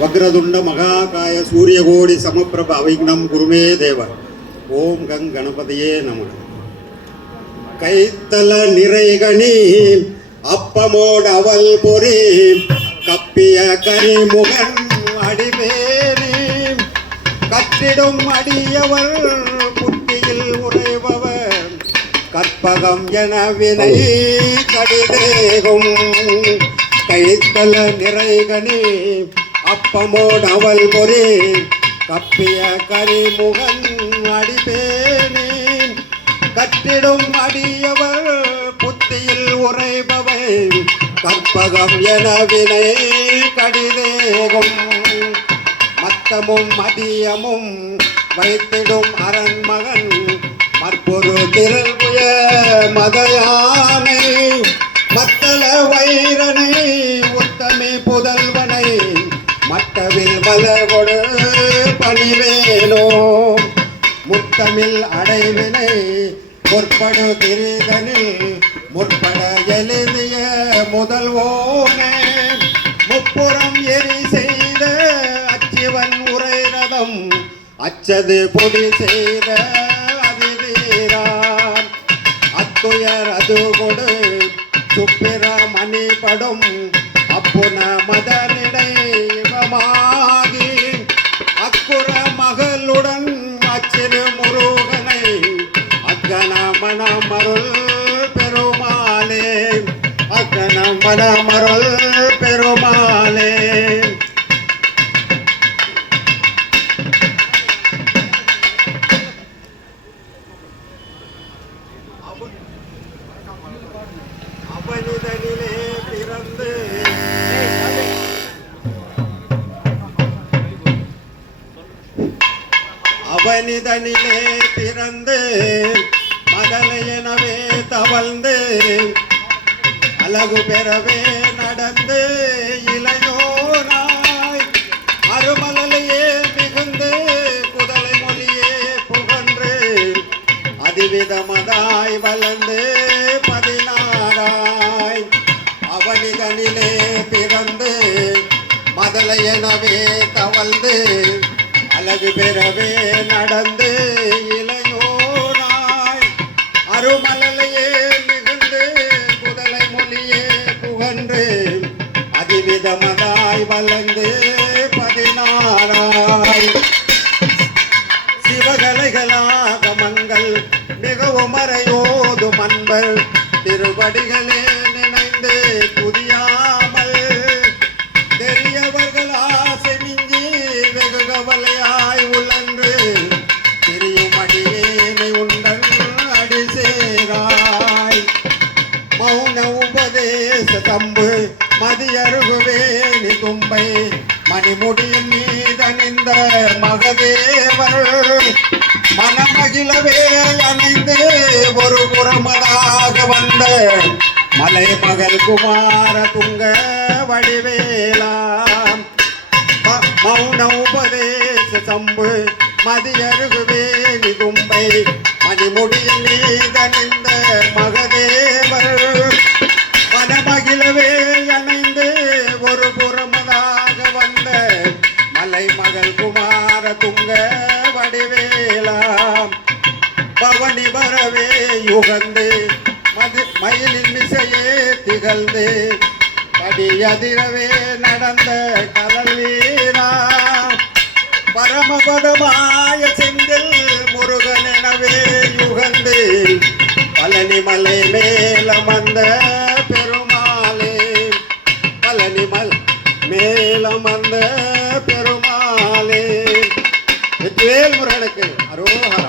வக்ரதுண்ட மகாகாய சூரியகோடி சமப்பிரப அவிக்னம் குருமே தேவ. ஓம் கங் கணபதியே நம. கைத்தல நிறைகணி அப்பமோடு அவல் பொறி கப்பிய கரிமுகன் அடிவேணி கற்றிடும் அடியவர் புத்தியில் உறைபவர் கற்பகம் என வினை கடிதேகும். கைத்தல நிறைகணி அப்பமோடு அவல் பொறி கப்பிய கரிமுகன் அடிபேணி கற்றிடும் அடியவர் புத்தியில் உறைபவை கற்பகம் என வினை கடிதேகும். மத்தமும் மதியமும் வைத்திடும் அரண்மகன் மற்பொரு திரள்புய மதயானை மத்தள வைரனை உத்தமி புதல்வனை மட்டவில் மலர்கொடு பணிவேனோ. முத்தமிழ் அடைவினை முற்படு திரிதனில் முற்பட எழுதிய முதல்வோனே முப்புறம் எரி செய்த அச்சிவன் உரைரதம் அச்சது பொடி செய்த அதிதீரான் அத்துயர் அது கொடு சுப்பிர மணிபடும் அப்புன மதனிடை இவமாகி அக்குற மகளுடன் அச்சிறு முருகனை அக்கன மணமருள் பெருமாளே அக்கன மணமருள் பெருமாளே. அவனிதனிலே பிறந்து அவனிதனிலே பிறந்து மதலையெனவே தவழ்ந்து அழகு பெறவே நடந்து இளையோனாய் அருமலையே மிகுந்து குதலை மொழியே புகன்று அதிவிதமதாய் வளர்ந்து 16 அவனிதனிலே பிறந்து மதலையெனவே தவழ்ந்து அழகு பெறவே நடந்து இளையோனாய் அருமலையே மிகுந்து குதலை மொழியே புகன்று அதிவிதமதாய் வளர்ந்து 16 சிவகலைகளாக மங்கள் மிகவும் மறையோது மன்பர் திருவடிகளே நினைந்து புதியாமல் தெரியவர்கள் ஆசை மிஞ்சி வெகு கவலையாய் உழன்று திரியும் அடியேனை உண்டன் அடி சேராய். மௌன உபதேச தம்பு மதியருகுவேணி தும்பை மணிமுடியின் மீதணிந்த மகதேவர் மனமகிழவே அணிந்து ஒரு புறமதாக வந்த மலை மகள் குமார துங்க வடிவேலாம். மௌன உபதேச சம்பு மதியருகுவேணி தும்பை மணிமுடியில் மீதணிந்த மகதேவர் மனமகிழவே அணைந்து ஒரு புறமதாக வந்த மலை மகள் குமார துங்க வடிவேலாம். பவனி வரவே யுகந்து மயிலின் மிசையே திகழ்ந்து படியதிரவே நடந்த கடல் வீரா பரமபதமாய செந்தில் முருகன் எனவே யுகந்து பழனி மலை மேலமர்ந்த பெருமாளே பழனி மேலமர்ந்த பெருமாளே. வெற்றிவேல் முருகனுக்கு அரோகரா.